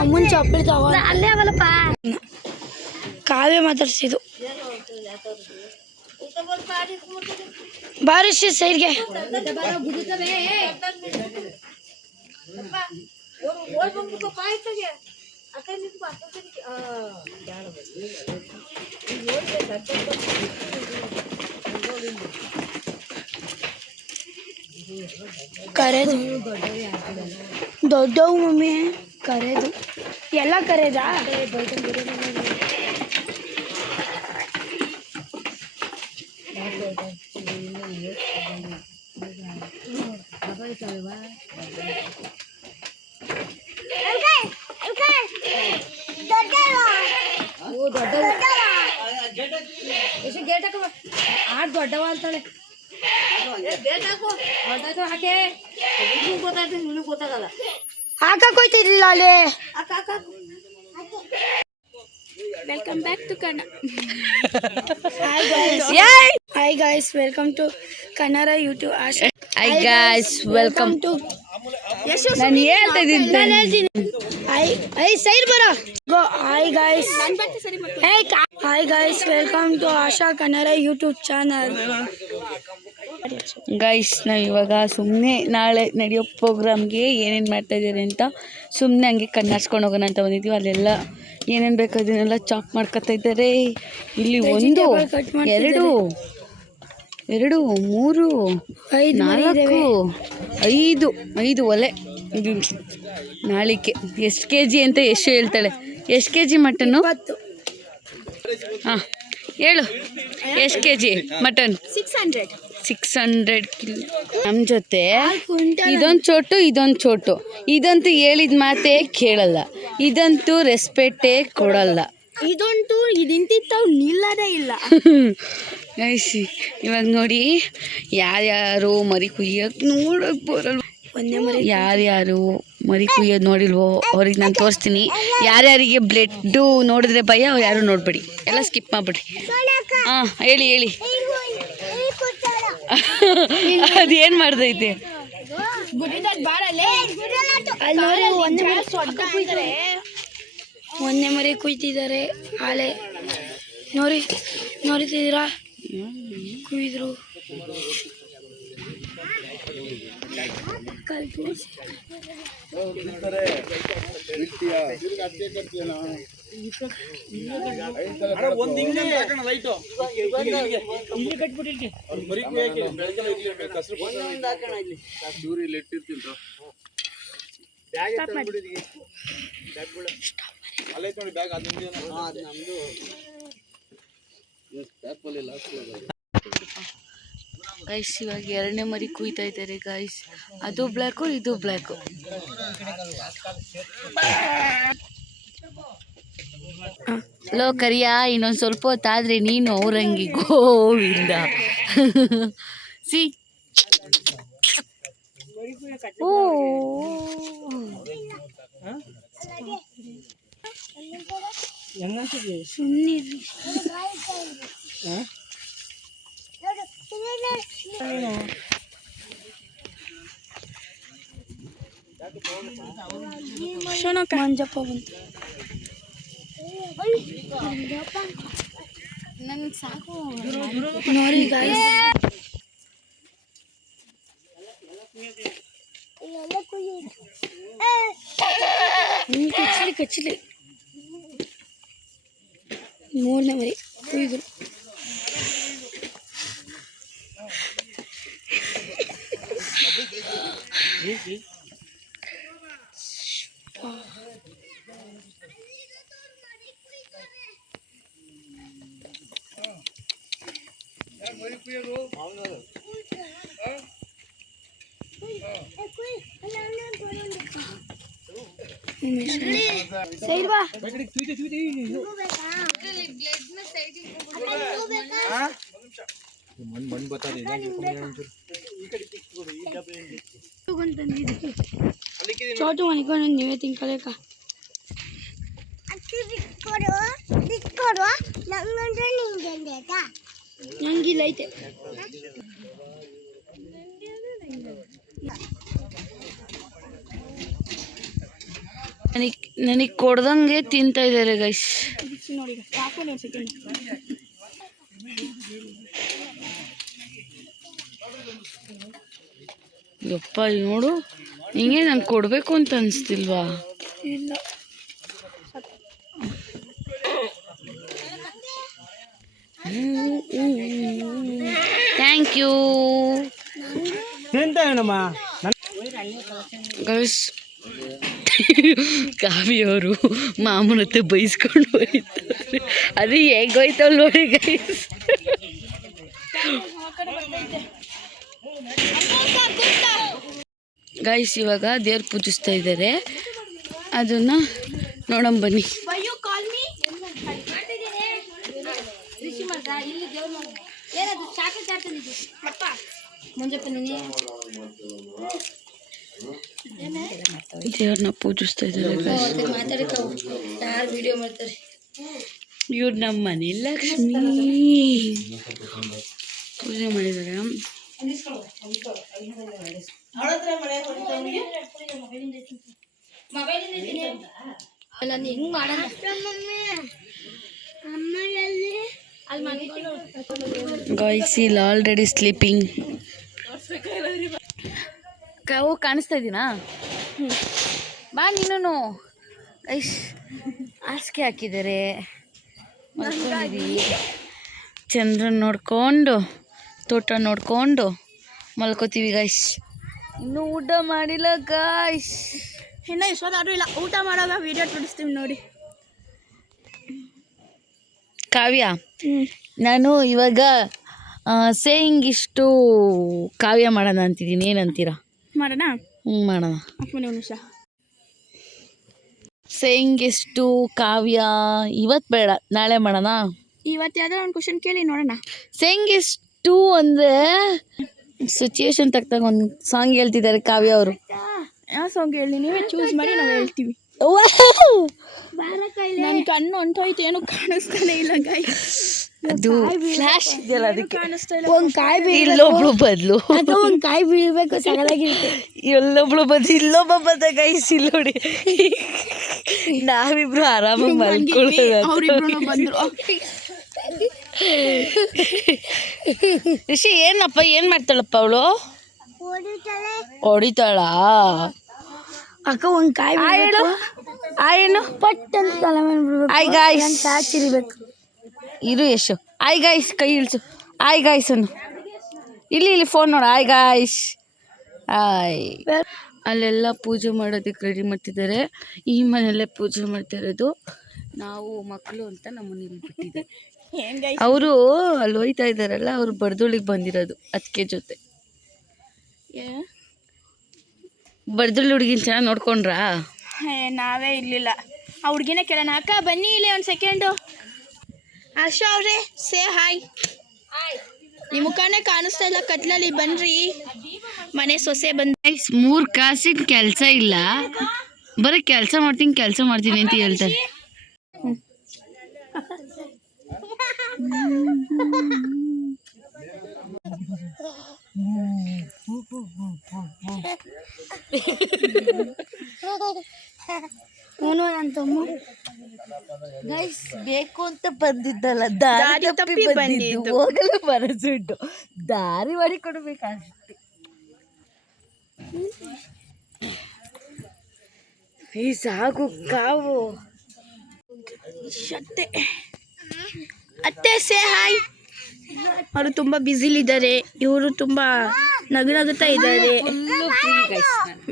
ಅಮ್ಮನ ಚಪ್ಪಲಿ ತಗೋ ಅಲ್ಲೇ ಅವಲ್ಲಪ್ಪ ಕಾವ್ಯ ಮಾತಾಡ್ಸಿದ್ದು ಬಾರಿಸಿ ಸೈಡ್ಗೆ ಕರೆದು ದೊಡ್ಡವು ಮಮ್ಮಿ ಕರೆದು ಎಲ್ಲ ಕರೆದಾ ದೊಡ್ಡವ ಅಂತಾಳೆ ಹಾಕೋಯ್ತಿರ್ಲಿಲ್ಲ ಅಲ್ಲಿ welcome back to Kannada hi guys welcome to Kannada YouTube Asha hi guys welcome to ನಾನು ಹೇಳ್ತಾ ಇದ್ದೀನಿ ಹಾಯ್ ಸೈಡ್ ಬರೋ hi guys welcome to Asha Kannada YouTube channel guys ನಾವು ಇವಾಗ ಸುಮ್ಮನೆ ನಾಳೆ ನಡೆಯೋ ಪ್ರೋಗ್ರಾಮ್ಗೆ ಏನೇನು ಮಾಡ್ತಾ ಇದ್ದೀರಿ ಅಂತ ಸುಮ್ಮನೆ ಹಂಗೆ ಕಣ್ಣಾಡ್ಸ್ಕೊಂಡು ಹೋಗೋಣ ಅಂತ ಬಂದಿದ್ದೀವಿ. ಅಲ್ಲೆಲ್ಲ ಏನೇನು ಬೇಕು ಅದನ್ನೆಲ್ಲ ಚಾಪ್ ಮಾಡ್ಕೊತಾ ಇದ್ದಾರೆ. ಇಲ್ಲಿ 1 2 3 4 5 ಒಲೆ ಇದು ನಾಳಿಕೆ. ಎಷ್ಟು ಕೆ ಜಿ ಅಂತ ಎಷ್ಟು ಹೇಳ್ತಾಳೆ? ಎಷ್ಟು ಕೆ ಜಿ ಮಟನ್ನು? ಹಾಂ ಹೇಳು, ಎಷ್ಟು ಕೆ ಜಿ ಮಟನ್? 600 ಕಿಲೋ. ನಮ್ಮ ಜೊತೆ ಇದೊಂದು ಚೋಟು ಇದಂತೂ ಹೇಳಿದ ಮಾತೇ ಕೇಳಲ್ಲ, ಇದಂತೂ ರೆಸ್ಪೆಕ್ಟೇ ಕೊಡಲ್ಲ, ಇದಂತೂ ಇದಿಂತಿತ್ತವು ನಿಲ್ಲದೇ ಇಲ್ಲ. ಐಸಿ ಇವಾಗ ನೋಡಿ ಯಾರ್ಯಾರು ಮರಿ ಕುಯ್ಯೋಕೆ ನೋಡೋಕೆ ಬರಲ್ವ, ಯಾರ್ಯಾರು ಮರಿ ಕುಯ್ಯೋದು ನೋಡಿಲ್ವೋ ಅವ್ರಿಗೆ ನಾನು ತೋರಿಸ್ತೀನಿ. ಯಾರ್ಯಾರಿಗೆ ಬ್ಲಡ್ಡು ನೋಡಿದ್ರೆ ಭಯ ಅವ್ರು ಯಾರು ನೋಡ್ಬೇಡಿ, ಎಲ್ಲ ಸ್ಕಿಪ್ ಮಾಡಿಬಿಡ್ರಿ. ಹಾಂ ಹೇಳಿ ಅದೇನು ಮಾಡ್ದೈತೆ? ಒಂದೇ ಮರಿ ಕುಯ್ತಿದ್ದಾರೆ ಆಲೆ ನೋಡ್ತಿದ್ದೀರಾ? ಕುಯ್ದ್ರು ಗೈಸ್ ಇವಾಗ 2ನೇ ಮರಿ ಕುಯ್ತಾ ಇದ್ದಾರೆ ಗೈಸ್. ಅದು ಬ್ಲ್ಯಾಕು ಇದು ಬ್ಲ್ಯಾಕು. ಲೋ ಕರಿಯ, ಇನ್ನೊಂದು ಸ್ವಲ್ಪ ಹೊತ್ತಾದ್ರೆ ನೀನು ಔರಂಗಿ ಗೋವಿಂದ. ಸಿ ಓ ಸುಮ್ಮನಿರ್ರಿ. ಮಂಜಪ್ಪ ಬಂತು ನನಗೆ ಸಾಕು ನೋಡಿ ಗಾಯ್ಸ್. ಕಚ್ಚಲಿ 3ನೇ ಮರಿ ಕುಯ್ದ್ರು. ಚೋಟು ಮನಿಕೊಂಡು ನೀವೇ ತಿನ್ಕೊಳಕ ನಂಗಿಲ್ಲ ಐತೆ. ನನಗೆ ಕೊಡ್ದಂಗೆ ತಿಂತಾ ಇದ್ದಾರೆ ಗೈಸ್. ನೋಡಿ ಸೆಕೆಂಡ್. ಯಪ್ಪ ನೋಡು, ಹಿಂಗೆ ನಂಗೆ ಕೊಡಬೇಕು ಅಂತ ಅನಿಸ್ತಿಲ್ವಾ? ಇಲ್ಲ. Thank you guys. ಕಾವ್ಯವರು ಮಾಮೂನತ್ತೆ ಬೈಸ್ಕೊಂಡು ಹೋಯ್ತಾರೆ. ಅದು ಹೇಗೆ ಹೋಯ್ತವ್ ನೋಡಿ ಗೈಸ್. ಗೈಸ್ ಇವಾಗ ದೇವ್ರು ಪೂಜಿಸ್ತಾ ಇದ್ದಾರೆ, ಅದನ್ನು ನೋಡೋಣ ಬನ್ನಿ. ದೇವ್ರನ್ನ ಪೂಜಿಸ್ತಾ ಇದ್ದಾರೆ. ಇವ್ರು ನಮ್ಮ ಮನೆ ಲಕ್ಷ್ಮೀ ಪೂಜೆ ಮಾಡಿದ್ದಾರೆ. ಗಾಯ್ಸ್ ಇಲ್ಲಿ ಆಲ್ರೆಡಿ ಸ್ಲೀಪಿಂಗ್. ಕಾಣಿಸ್ತಾ ಇದ್ದೀನಾ? ಬಾ ನೀನು. ಗೈಸ್ ಹಾಸಿಗೆ ಹಾಕಿದ್ದಾರೆ, ಮಲ್ಕೊಂಡಿದ್ದೀವಿ. ಚಂದ್ರನ್ ನೋಡ್ಕೊಂಡು ತೋಟ ನೋಡ್ಕೊಂಡು ಮಲ್ಕೋತೀವಿ ಗೈಸ್. ಇನ್ನೂ ಊಟ ಮಾಡಿಲ್ಲ ಗೈಸ್. ಇನ್ನು ಇಷ್ಟೊಂದಾದ್ರೂ ಇಲ್ಲ. ಊಟ ಮಾಡುವಾಗ ವಿಡಿಯೋ ತೋರಿಸ್ತೀವಿ ನೋಡಿ. ಕಾವ್ಯ, ನಾನು ಇವಾಗ ಸೇಯಿಂಗ್ ಇಷ್ಟು ಕಾವ್ಯ ಮಾಡೋಣ ಅಂತಿದ್ದೀನಿ, ಏನಂತೀರಾ? ಮಾಡೋಣ. ಮಾಡೋಣ. ಒಂದು ನಿಮಿಷ. ಸೇಯಿಂಗ್ ಎಷ್ಟು ಕಾವ್ಯ ಇವತ್ತು ಬೇಡ, ನಾಳೆ ಮಾಡೋಣ. ಇವತ್ತು ಯಾವ್ದಾರ ಒಂದು ಕ್ವಶನ್ ಕೇಳಿ ನೋಡೋಣ. ಸೇಯಿಂಗ್ ಎಷ್ಟು ಅಂದರೆ ಸಿಚುಯೇಷನ್ ತಕ್ಕಂಗೆ ಒಂದು ಸಾಂಗ್ ಹೇಳ್ತಿದ್ದಾರೆ ಕಾವ್ಯ ಅವರು. ಯಾವ ಸಾಂಗ್ ಹೇಳಿ? ನೀವೇ ಚೂಸ್ ಮಾಡಿ ನಾವು ಹೇಳ್ತೀವಿ. ನನ್ನ ಕಣ್ಣು ಹೊಂಟೋಯ್ತು, ಏನು ಕಾಣಿಸ್ತಾನೆ ಇಲ್ಲ ಗೈಸ್. ಅದು ಫ್ಲಾಶ್ ಇದೆಯಲ್ಲ, ಅದಕ್ಕೆ ಒಂದು ಕಾಯಿ ಇಲ್ಲೊಬ್ಳು ಬದಲು ಒಂದು ಕಾಯಿ ಬೀಳ್ಬೇಕು, ಸಗಲಾಗಿರುತ್ತೆ. ಎಲ್ಲೊಬ್ಳು ಬದಲು ಇಲ್ಲೊಬ್ಬ ಬದ ಗೈಸ್. ಇಲ್ಲಿ ನೋಡಿ, ನಾವಿಬ್ರು ಆರಾಮಾಗಿ ಮಲ್ಕೊಳ್ಳೋದು. ಬಂದ್ರು. ರಿಷಿ ಏನಪ್ಪ, ಏನು ಮಾಡ್ತಾಳಪ್ಪ ಅವಳು? ಹೊಡಿತಾಳ ಅಕ್ಕ. ಒಂದು ಕಾಯಿ ಏನು ಪಟ್ ಅಂತ ತಲೆ ಮೇಲೆ ಬಿಡ್ಬೇಕು. ಆಯ್ ಗಾಯ್ಸ್ ಚಿರಿಬೇಕು. ಇರು ಯಶು. ಆಯ್ ಗಾಯ್ಸ್ ಕೈ ಇಳಿಸು. ಆಯ್ ಗಾಯ್ಸ್ ಅನ್ನು ಇಲ್ಲಿ ಫೋನ್ ನೋಡು. ಆಯ್ ಗಾಯ್ಸ್ ಆಯ್. ಅಲ್ಲೆಲ್ಲ ಪೂಜೆ ಮಾಡೋದಕ್ಕೆ ರೆಡಿ ಮಾಡ್ತಿದ್ದಾರೆ. ಈ ಮನೆಯಲ್ಲೇ ಪೂಜೆ ಮಾಡ್ತಾ ಇರೋದು. ನಾವು ಮಕ್ಕಳು ಅಂತ ನಮ್ಮನ್ನ ಇಲ್ಲಿ ಬಿಟ್ಟಿದ್ದಾರೆ. ಅವರು ಅಲ್ಲಿ ಹೋಯ್ತಾ ಇದ್ದಾರಲ್ಲ, ಅವರು ಬರ್ದೋಳಿಗೆ ಬಂದಿರೋದು ಅದಕ್ಕೆ ಜೊತೆ. ಬರ್ದೊಳ್ಳಿ ಹುಡುಗಿನ ಚೆನ್ನಾಗಿ ನೋಡ್ಕೊಂಡ್ರಾ? ನಾವೇ ಇರಲಿಲ್ಲ. ಆ ಹುಡುಗಿನ ಕೇಳೋಣ. ಅಕ್ಕ ಬನ್ನಿ ಇಲ್ಲಿ ಒಂದು ಸೆಕೆಂಡು. ಆಶಾ ಅವರೇ, ಸೇ ಹಾಯ್. ನಿಮ್ಮ ಮುಖಾನೇ ಕಾಣಿಸ್ತಾ ಇಲ್ಲ ಕತ್ಲಲ್ಲಿ, ಬನ್ರಿ. ಮನೆ ಸೊಸೆ ಬಂದ. 3 ಕಾಸಿನ ಕೆಲಸ ಇಲ್ಲ, ಬರೀ ಕೆಲಸ ಮಾಡ್ತೀನಿ ಅಂತ ಹೇಳ್ತಾರೆ. ಗೈಸ್ ಬೇಕು ಅಂತ ಬಂದಿದ್ದಲ್ಲ, ದಾರಿ ತಪ್ಪಿ ಬಂದಿದ್ದು. ಹೋಗಲು ಬರಸುಂಟು, ದಾರಿ ಮಾಡಿ ಕೊಡಬೇಕಷ್ಟೆ. ಈ ಸಾಕು ಕಾವು. ಅತ್ತೆ ಸೇ ಹಾಯ್. ಅವರು ತುಂಬ ಬ್ಯುಸಿಲಿದ್ದಾರೆ. ಇವರು ತುಂಬ ನಗುತ್ತಾ ಇದ್ದಾರೆ.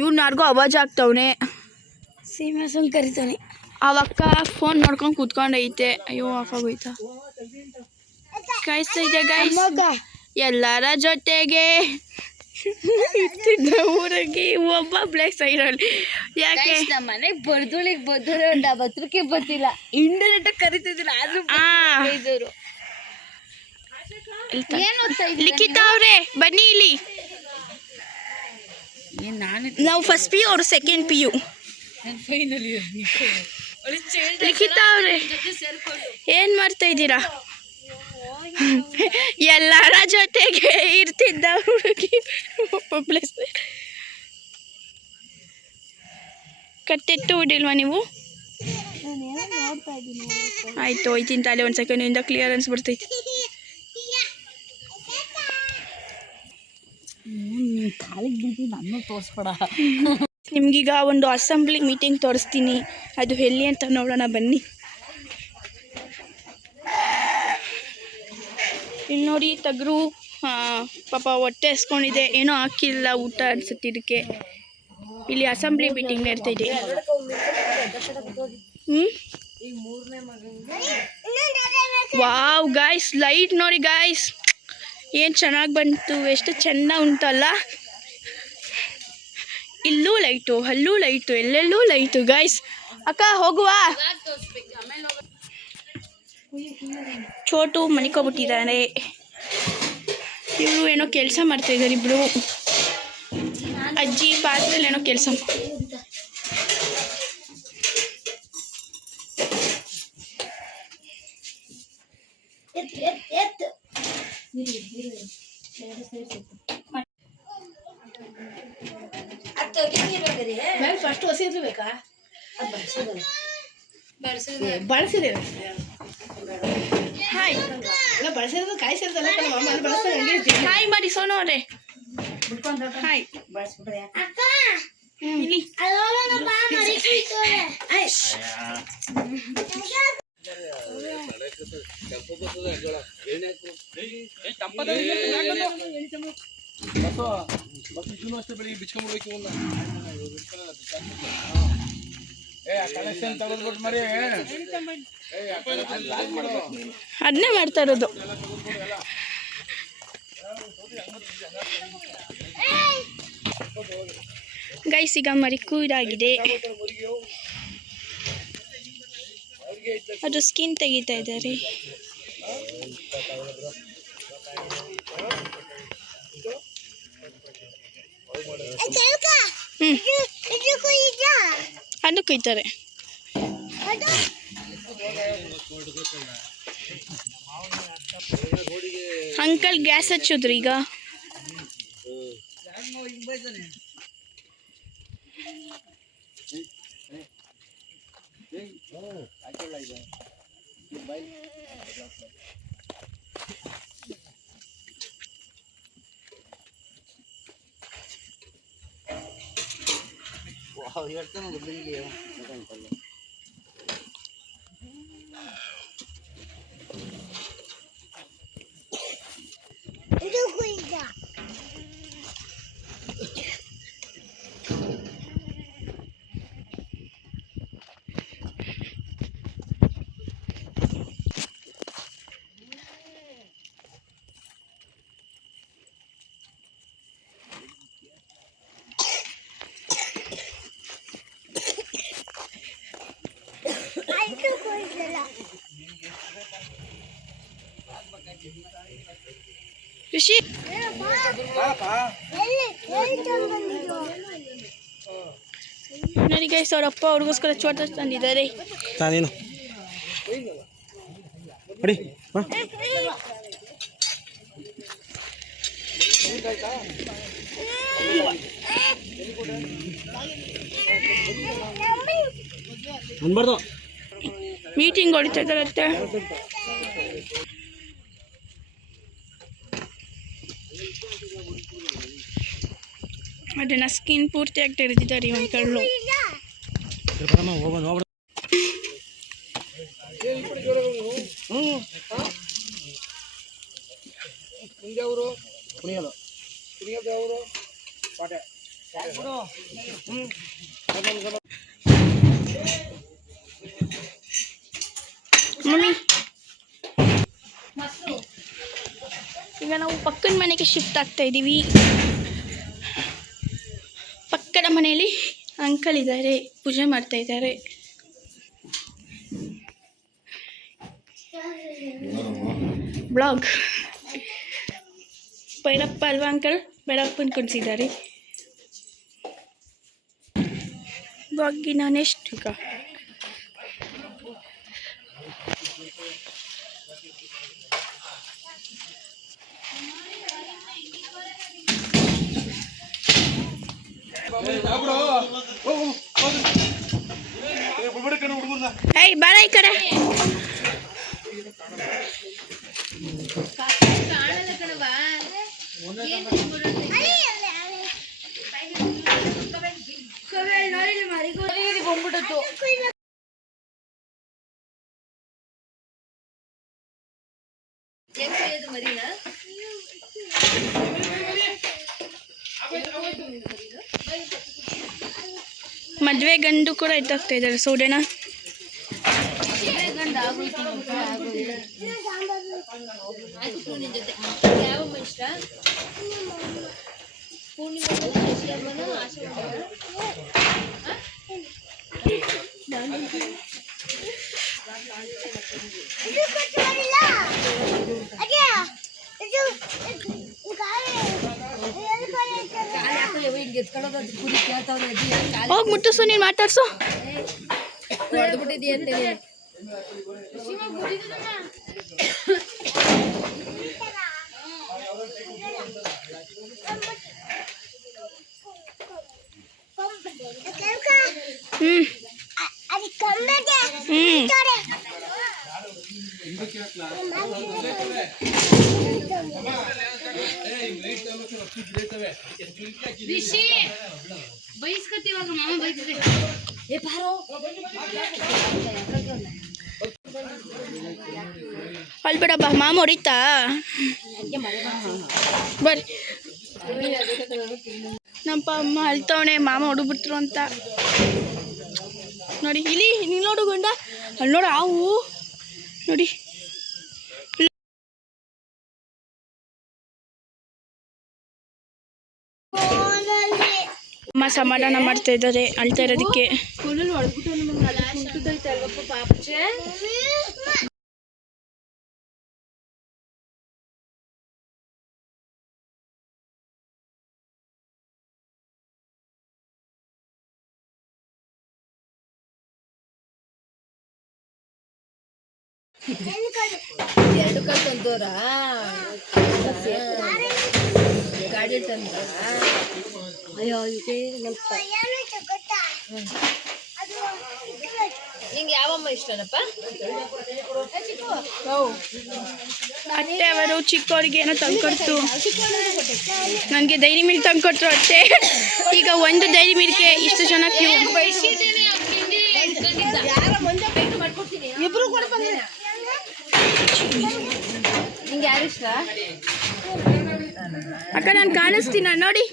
ಇವ್ರು ಯಾರಿಗೋ ಅವಾಜ್ ಆಗ್ತವನೆ. ಸೀಮೆಸನ್ ಕರಿತಾನೆ. ಅವಕ್ಕ ಫೋನ್ ನೋಡ್ಕೊಂಡು ಕೂತ್ಕೊಂಡೈತೆ. ಅಯ್ಯೋ ಆಫ್ ಆಗೋಯ್ತಾ? ಕಾಯಿಸ್ತಾ ಇದೆ ಗೈಸ್. ಎಲ್ಲರ ಜೊತೆಗೆ ಊರಿಗೆ ಒಬ್ಬ ಬ್ಲೆಸ್ ಇರಲಿ. ಯಾಕೆ ನಮ್ಮ ಮನೆಗೆ ಬರ್ದೊಳಿಗೆ ಬಂದವರು ಹತ್ರಕ್ಕೆ ಬರ್ತಿಲ್ಲ, ಇಂಡೈರೆಕ್ಟ್ ಕರಿತಿದ್ರು. ಆದ್ರೂ ಲಿಖಿತಾ ಅವರೇ ಬನ್ನಿ ಇಲ್ಲಿ. ನಾವು ಫಸ್ಟ್ PU, ಅವರು ಸೆಕೆಂಡ್ PU. ಲಿಖಿತಾ ಅವರೇ ಏನು ಮಾಡ್ತಾ ಇದ್ದೀರಾ? ಎಲ್ಲರ ಜೊತೆಗೆ ಇರ್ತಿದ್ದ ಹುಡುಗಿ ಪ್ಲಸ್ ಕತ್ತೆತ್ತು ಬಿಡಿಲ್ವಾ ನೀವು? ಆಯ್ತು ಹೋಯ್ತೀನಿ ತಾಲೆ ಒಂದು ಸೆಕೆಂಡಿಂದ ಕ್ಲಿಯರೆನ್ಸ್ ಬರ್ತೈತಿ. ಕಾಲಿಗೆ ಬಿದ್ದು ನನ್ನ ತೋರಿಸ್ಬೇಡ. ನಿಮ್ಗೀಗ ಒಂದು ಅಸೆಂಬ್ಲಿ ಮೀಟಿಂಗ್ ತೋರಿಸ್ತೀನಿ, ಅದು ಎಲ್ಲಿ ಅಂತ ನೋಡೋಣ ಬನ್ನಿ. ಇಲ್ಲಿ ನೋಡಿ ತಗರು ಪಾಪ ಹೊಟ್ಟೆ ಹಸ್ಕೊಂಡಿದೆ, ಏನೋ ಹಾಕಿಲ್ಲ ಊಟ ಅನ್ಸುತ್ತೆ ಇದಕ್ಕೆ. ಇಲ್ಲಿ ಅಸೆಂಬ್ಲಿ ಮೀಟಿಂಗ್ ನಡೀತಾ ಇದೆ. ವಾವ್ ಗಾಯ್ಸ್, ಲೈಟ್ ನೋಡಿ ಗಾಯ್ಸ್, ಏನು ಚೆನ್ನಾಗಿ ಬಂತು, ಎಷ್ಟು ಚೆನ್ನಾಗಿ ಉಂಟಲ್ಲ. ಇಲ್ಲೂ ಲೈಟು, ಅಲ್ಲೂ ಲೈಟು, ಎಲ್ಲೆಲ್ಲೂ ಲೈಟು ಗಾಯ್ಸ್. ಅಕ್ಕ ಹೋಗುವ. ಚೋಟು ಮನಿಕೋಬಿಟ್ಟಿದ್ದಾನೆ. ಇವರು ಏನೋ ಕೆಲಸ ಮಾಡ್ತಾ ಇದ್ದಾರೆ ಇಬ್ರು. ಅಜ್ಜಿ ಪಾತ್ರೆಯಲ್ಲಿ ಏನೋ ಕೆಲಸ. ಫಸ್ಟ್ ಹಸಿ ಬೇಕಾ? ಬಳಸಿದೆ. ಹಾಯ್ ಬಳಸಿರೋದು ಕಾಯಿಸಿರೋದಲ್ಲ, ಹಾಯ್ ಮಾಡಿ ಸೋನು ಅವರೇ. ಹಾಯ್ ಇಲ್ಲಿ ಅದನ್ನೇ ಮಾಡ್ತಾ ಇರೋದು. ಗೈಸ್ ಈಗ ಮರಿಕು ಇದಾಗಿದೆ, ಅದು ಸ್ಕಿನ್ ತೆಗಿತಾ ಇದ್ದಾರೆ. ಅದು ಕುಯ್ತಾರೆ. ಅಂಕಲ್ ಗ್ಯಾಸ್ ಹಚ್ಚಿದ್ರಿ ಈಗ. ಋಷಿ ನೋಡಿ ಗೈಸ್, ಅವ್ರ ಅಪ್ಪ ಅವ್ರಿಗೋಸ್ಕರ ಚೋಟ ತಂದಿದ್ದಾರೆ. ಮೀಟಿಂಗ್ ಹೊಡಿತಾ ಇದ್ದಾರತ್ತೆ. ಅದನ್ನ ಸ್ಕಿನ್ ಪೂರ್ತಿಯಾಗಿ ತೆಗೆದಿದ್ದಾರೆ ಇವನ್ ಕಳ್ಳು. ಮಮ್ಮಿ ಈಗ ನಾವು ಪಕ್ಕದ ಮನೆಗೆ ಶಿಫ್ಟ್ ಆಗ್ತಾ ಇದ್ದೀವಿ. ಪಕ್ಕದ ಮನೆಯಲ್ಲಿ ಅಂಕಲ್ ಇದ್ದಾರೆ, ಪೂಜೆ ಮಾಡ್ತಾ ಇದ್ದಾರೆ. ಬ್ಲಾಗ್ ಭೈರಪ್ಪ ಅಲ್ವಾ ಅಂಕಲ್? ಭೈರಪ್ಪನ ಕುಣಿಸಿದ್ದಾರೆ. ಬ್ಲಾಗಿನ ನೆಕ್ಸ್ಟ್ ಈಗ ಏಯ್ ಬೇಡ ಈ ಕಡೆ. ಮದ್ವೆ ಗಂಡು ಕೂಡ ಇದ್ದಾಗ್ತಾ ಇದ್ದಾರೆ ಸೌಡೆನ. ಹೋಗಿ ಮುಟ್ಟಿಸು, ನೀನು ಮಾತಾಡ್ಸು. ಅಲ್ಲಿ ಬಿಡಪ್ಪ, ಮಾಮ ಹೊಡಿತಾ ಬರ್ರಿ. ನಮ್ಮ ಅಮ್ಮ ಅಳ್ತವಣೆ ಮಾಮ ಹೊಡಿಬಿಟ್ರು ಅಂತ. ನೋಡಿ ಇಲ್ಲಿ ನೀನು ನೋಡು ಗಂಡ, ಅಲ್ಲಿ ನೋಡು ಹಾವು ನೋಡಿ. ಅಮ್ಮ ಸಮಾಧಾನ ಮಾಡ್ತಾ ಇದ್ದಾರೆ ಅಳ್ತಾ ಇರೋದಕ್ಕೆ. ಎರಡು ಕಲ್ ತಂದೋರ ಗಾಡಿ ತಂದ್ರ. ಅಯ್ಯೋ ನಿಂಗೆ ಯಾವಮ್ಮ ಇಷ್ಟನಪ್ಪ? ಅತ್ತೆ ಅವರು ಚಿಕ್ಕವರಿಗೆ ಏನೋ ತಂದ್ಕೊಡ್ತು, ನನಗೆ ಡೈರಿ ಮಿಲ್ಕ್ ತಂದ್ಕೊಟ್ರು ಅತ್ತೆ. ಈಗ ಒಂದು ಡೈರಿ ಮಿಲ್ಕ್ಗೆ ಇಷ್ಟು ಜನ ಕ್ಯೂ. ನಿಂಗೆ ಯಾರು ಇಷ್ಟ ಅಕ್ಕ? ನಾನು ಕಾಣಿಸ್ತೀನ ನೋಡಿ.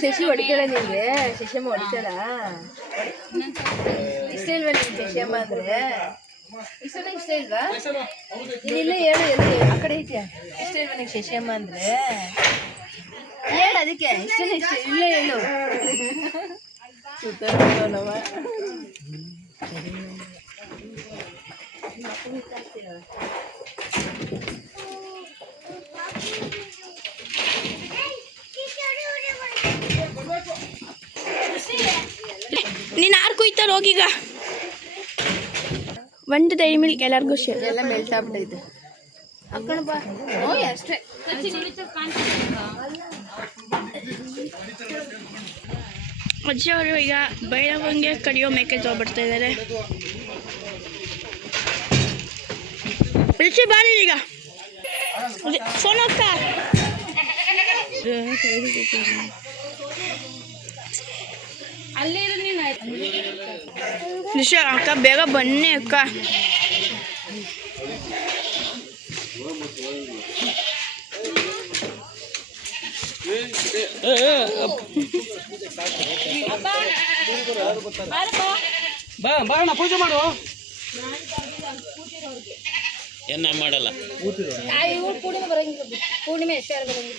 ಶಶಿ ಹೊಡಿತಾಳ ನಿಂಗೆ? ಶಶಿಯಮ್ಮ ಹೊಡಿತಾಳ? ಇಷ್ಟ ಇಲ್ವಾ ನಿಂಗೆ ಶಶಿಯಮ್ಮ ಅಂದ್ರೆ? ಇಷ್ಟ ಇಲ್ವಾ? ನೀನಿಲ್ಲ ಹೇಳು, ಎಲ್ಲಿ ಆ ಕಡೆ ಐತಿಯಾ? ಇಷ್ಟ ಇಲ್ವಾ ನಿಂಗೆ ಶಶಿಯಮ್ಮ ಅಂದ್ರೆ? ಹೇಳು ಅದಕ್ಕೆ. ಇಷ್ಟ ಇಲ್ಲ ಹೇಳು. ಸುತ್ತನವ ನೀನು ಯಾರು ಕುಯ್ತಾರ ಹೋಗೀಗ. ಒಂದು ಡೈರಿ ಮಿಲ್ಕ್ ಎಲ್ಲರಿಗೂ ಶೇರ್. ಎಲ್ಲ ಮೆಲ್ಟ್ ಆಗ್ಬಿಟ್ಟೈತೆ. ಅಕ್ಕನ ಬಾ. ಓಯ್ ಅಷ್ಟೇ. ಅಜ್ಜಿ ಅವರು ಈಗ ಬೈರವಂಗೆ ಕಡಿಯೋ ಮೇಕೆ ತಗೊಬಿಡ್ತಾ ಇದ್ದಾರೆ. ರುಚಿ ಬಾರಿ ಈಗ ಸೋನಕ್ಕ. ನಿಶಾ ಅಕ್ಕ ಬೇಗ ಬನ್ನಿ ಅಕ್ಕ. ಬಾರಣ್ಣ ಪೂಜೆ ಮಾಡು. ಏನ ಮಾಡಲ್ಲ. ಪೂರ್ಣಿಮೆ ಬರಂಗಿಲ್ಲ. ಪೂರ್ಣಿಮೆ ಎಷ್ಟೇ ಬರಂಗಿಲ್ಲ.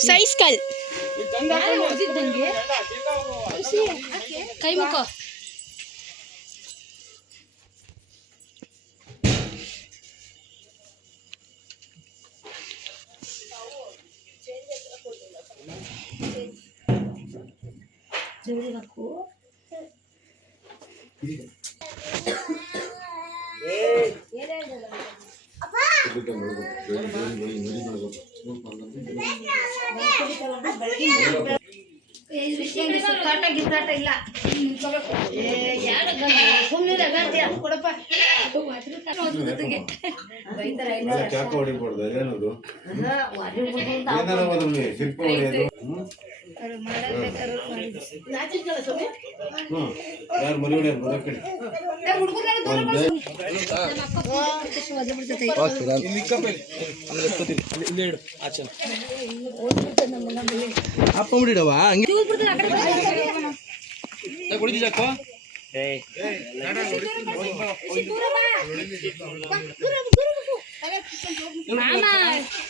ಸೈಜ್ ಕಲ್ ಕೈ ಮುಖ ಚಾಕು ಹೊಡಿಬಾರ್ದು ಅದೇನದು ಶಿಲ್ಪ ಹೊಡೆಯೋದು ಯಾರು ಮರಿ ಹೊಡೆಯೋದು ಬರೋಕೆ ಹಾಕೊಂಡ್ಬಿಡಿಡವ ಹಂಗೆ ಕುಡಿದಿ ಜಾಕೋ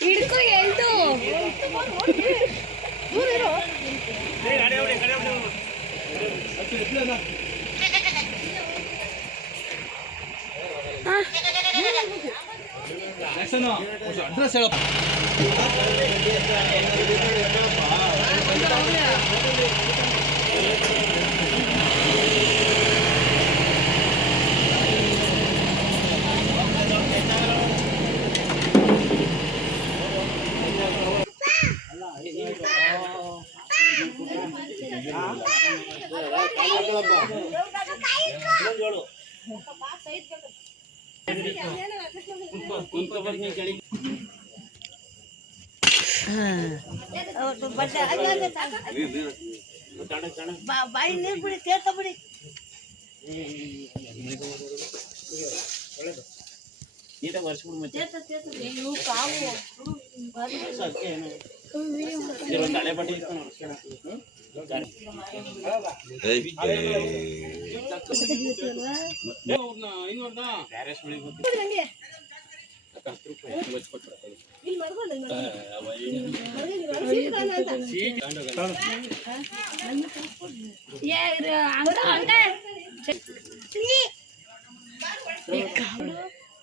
ಹಿಡ್ಕೊ ಹೇಳ್ತು ಅಡ್ರೆಸ್ ಹೇಳಪ್ಪ ಬಾಯಿ ನೀರು ಬಿಡಿ ಸೇರ್ತಾ ಬಿಡಿ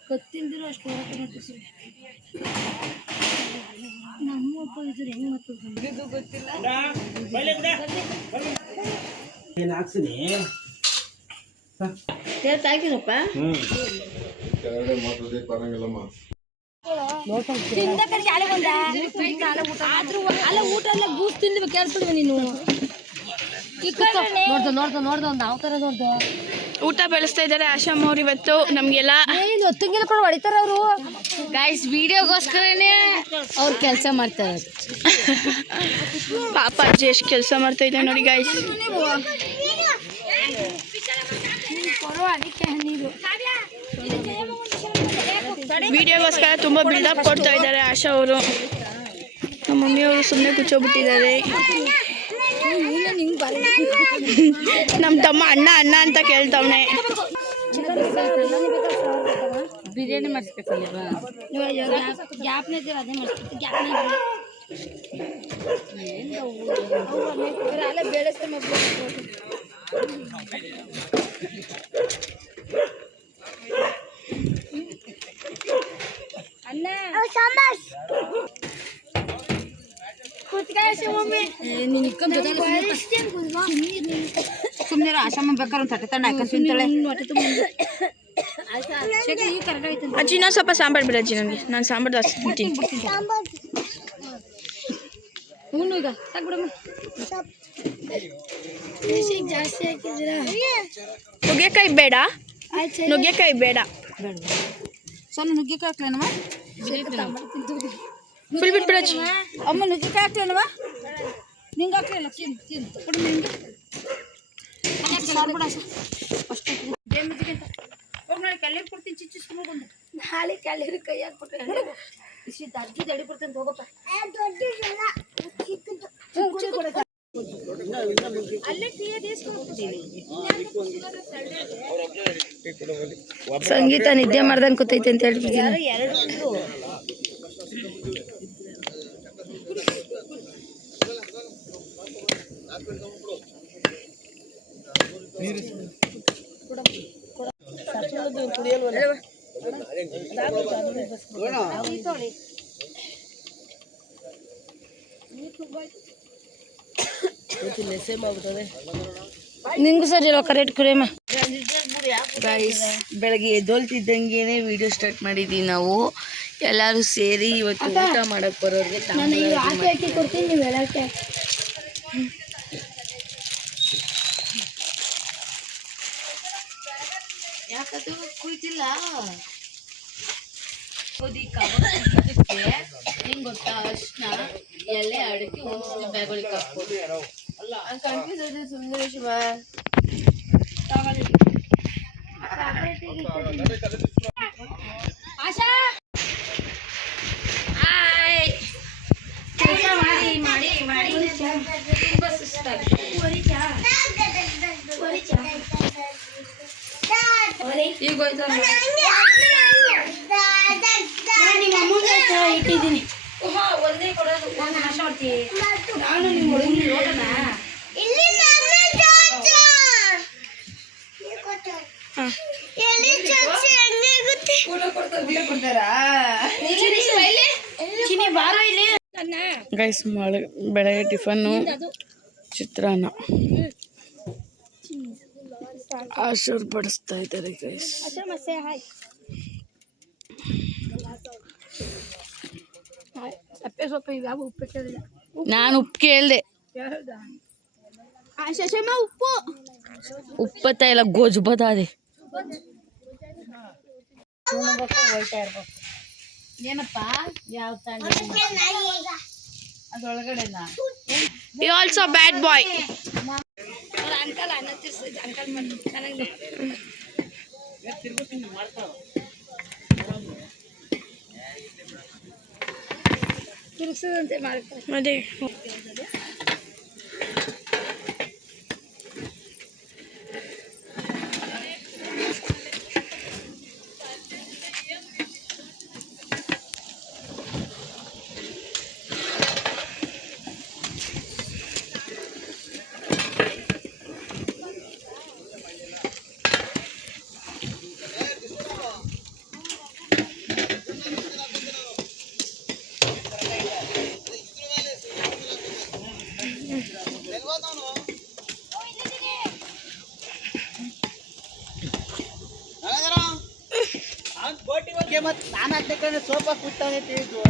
ಗೊತ್ತಿಲ್ದಿರೋ ಅಷ್ಟು ನಮ್ಮ ಅಪ್ಪ ಇದ್ರೆ ಹೆಂಗ್ ಮಾಡ್ತಿದ್ರು ಗೊತ್ತಿಲ್ಲ ಹಾಕಿರಪ್ಪ ಅಲ್ಲ ಊಟ ಎಲ್ಲ ಗೂಸ್ ತಿಂದ್ವಿ ಕೇಳ್ಬಿಡ್ವಿ ನೀನು ನೋಡ್ದು ಒಂದು ಯಾವ ಥರ ನೋಡ್ದು ಊಟ ಬೆಳೆಸ್ತಾ ಇದ್ದಾರೆ ಆಶಾಮ್ ಅವ್ರು ಇವತ್ತು ನಮಗೆಲ್ಲ ಹೊತ್ತಂಗೆಲ್ಲ ಕೂಡ ಹೊಡಿತಾರೆ ಅವರು ಗೈಸ್ ವಿಡಿಯೋಗೋಸ್ಕರನೇ ಅವ್ರು ಕೆಲಸ ಮಾಡ್ತಾರೆ ಪಾಪ ಅಜ್ಜಿ ಎಷ್ಟು ಕೆಲಸ ಮಾಡ್ತಾ ಇದ್ದಾರೆ ನೋಡಿ ಗೈಸ್ ವಿಡಿಯೋಗೋಸ್ಕರ ತುಂಬ ಬಿಲ್ಡಪ್ ಕೊಡ್ತಾ ಇದ್ದಾರೆ ಆಶಾ ಅವರು ನಮ್ಮ ಮಮ್ಮಿಯವರು ಸುಮ್ಮನೆ ಕೂಚೋಗ್ಬಿಟ್ಟಿದ್ದಾರೆ ನಮ್ಮ ತಮ್ಮ ಅಣ್ಣ ಅಣ್ಣ ಅಂತ ಕೇಳ್ತವನೆ ಬಿರಿಯಾನಿ ಮಾಡಿಸ್ಬೇಕಲ್ವಾ ಸುಮ್ಮನೆ ಆಶಾಮ ಬೇಕಾದ್ರೆ ಒಂದು ತಟ್ಟೆ ತಂಡ ಹಾಕೊಂಡು ತಿಂತಾಳೆ ಅಜ್ಜಿ ನಾನು ಸ್ವಲ್ಪ ಸಾಂಬಾರು ಬಿಡ ಅಜ್ಜಿ ನನಗೆ ನಾನು ಸಾಂಬಾರು ಜಾಸ್ತಿ ತಿಂತೀನಿ ಹೂನು ಈಗ ಸಾಕ್ಬಿಡಮ್ಮ ಜಾಸ್ತಿ ಹಾಕಿದ್ದೀರಾ ನುಗ್ಗೆಕಾಯಿ ಬೇಡ ನುಗ್ಗೆಕಾಯಿ ಬೇಡ ಸ್ವಲ್ಪ ನುಗ್ಗೆಕಾಯಿ ಹಾಕ್ಲೇನಮ್ಮ ಫುಲ್ ಬಿಟ್ಬಿಡ ಅಜ್ಜಿ ಅಮ್ಮ ನುಗ್ಗೆಕಾಯಿ ಹಾಕ್ಲೇನವ ನಿಂಗೆ ಹಾಕ್ಲಿಲ್ಲ ತಿನ್ ಕೊಡು ನಿಂಗೆ ಸಾರು ಬಿಡ ಅಷ್ಟು ನಾಳೆ ಕ್ಯಾಲರಿ ಕೈ ಹಾಕ್ಬಿಟ್ರೆ ಅಜ್ಜಿ ತಡಿ ಕೊಡ್ತೇನೆ ಹೋಗಪ್ಪ. ಸಂಗೀತ ನಿದ್ದೆ ಮಾಡ್ದಂಗೆ ಕೂತೈತೆ ಅಂತ ಹೇಳ್ತಿದ್ದೀನಿ. ನಿಂಗೂ ಸರಿ ಕರೆಕ್ಟ್ ಕುರಿಯಮ್ಮ. ಗೈಸ್ ಬೆಳಗ್ಗೆ ಎದ್ದೊಳ್ತಿದ್ದಂಗೆನೆ ವಿಡಿಯೋ ಸ್ಟಾರ್ಟ್ ಮಾಡಿದ್ದೀವಿ ನಾವು ಎಲ್ಲರೂ ಸೇರಿ. ಇವತ್ತು ಊಟ ಮಾಡಕ್ಕೆ ಬರೋರಿಗೆ ಹಾಕಿ ಕೊಡ್ತೀನಿ, ನೀವು ಹೇಳಕ್ಕೆ. ಯಾಕದು ಕುಯ್ತಿಲ್ಲ ನಿಂಗೆ ಗೊತ್ತಾ ಅರ್ಶಿನ ಎಲೆ ಅಡಿಕೆ ಒಂದು ಬ್ಯಾಗೊಳಿಗೆ ಹಾಕ್ಬೋದು. ಸುಂದರ ಶಿವ ಕೆಲಸ ಮಾಡಿ ಮಾಡಿ ಮಾಡಿ ತುಂಬ ಸುಸ್ತಾಗುತ್ತೆ. ಈಗ ಇಟ್ಟಿದ್ದೀನಿ. ಒಂದೇ ಕೊಡೋದು ನಾಶ ಮಾಡ್ತೀವಿ. ನಾನು ನಿಮ್ಮ ಹುಡುಗಿ ನೋಡೋಣ. ಗೈಸ್ ಬೆಳಗ್ಗೆ ಟಿಫನ್ನು ಚಿತ್ರಾನ್ನ ಆಶೀರ್ ಬಡಿಸ್ತಾ ಇದ್ದಾರೆ ಗೈಸ್. ಸಪ್ಪೆ ಸೊಪ್ಪು ಇವ್ಯಾವ ಉಪ್ಪು ಕೇಳಿಲ್ಲ. ನಾನು ಉಪ್ಪು ಕೇಳಿದೆ. ಉಪ್ಪು ಉಪ್ಪತ್ತ ಎಲ್ಲ ಗೊಜ್ಜು ಬದಾದೆ. ಏನಪ್ಪ ಯಾವ ಅದೊಳಗಡೆನ you also bad boy. Uncle ಅನ್ನ ತಿರ್ಸಿದ ಅಂಕಲ್ ಮಾಡಿ ಚೆನ್ನಾಗಿ ತಿರ್ಸದಂತೆ ಮಾಡ್ತಾರೆ. ಮತ್ತೆ ನಾನು ಹತ್ತಕ್ಕೆ ಸೋಪ ಕೂತಾನೆ ತಿಳಿದು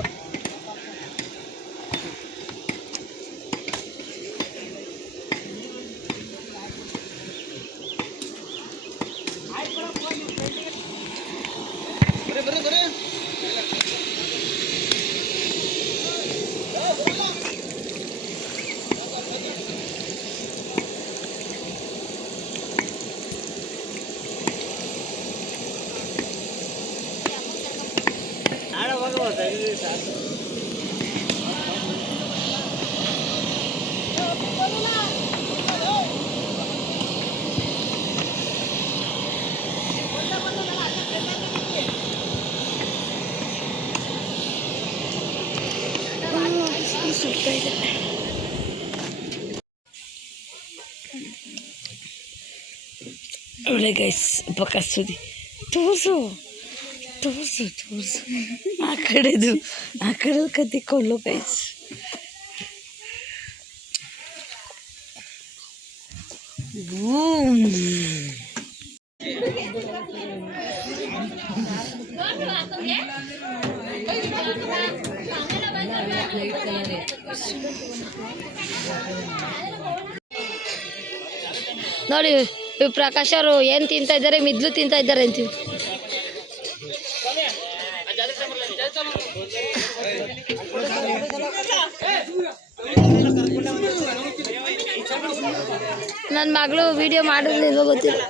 ಒಳ್ಳೆ ಗೈಸ್ ಪಕ್ಕ ಸುದಿ ತೋರ್ಸು ತೋರ್ಸು ತೋರ್ಸು ಆ ಕಡೆದು ಕತ್ತಿಕೊಳ್ಳು ಗೈಸ್. ನೋಡಿ ಪ್ರಕಾಶ್ ಅವರು ಏನು ತಿಂತಾ ಇದ್ದಾರೆ, ಮಿದ್ಲು ತಿಂತಾ ಇದ್ದಾರೆ ಅಂತೀವಿ. ನನ್ನ ಮಗಳು ವಿಡಿಯೋ ಮಾಡಿದ್ಲಿಲ್ವ ಗೊತ್ತಿಲ್ಲ.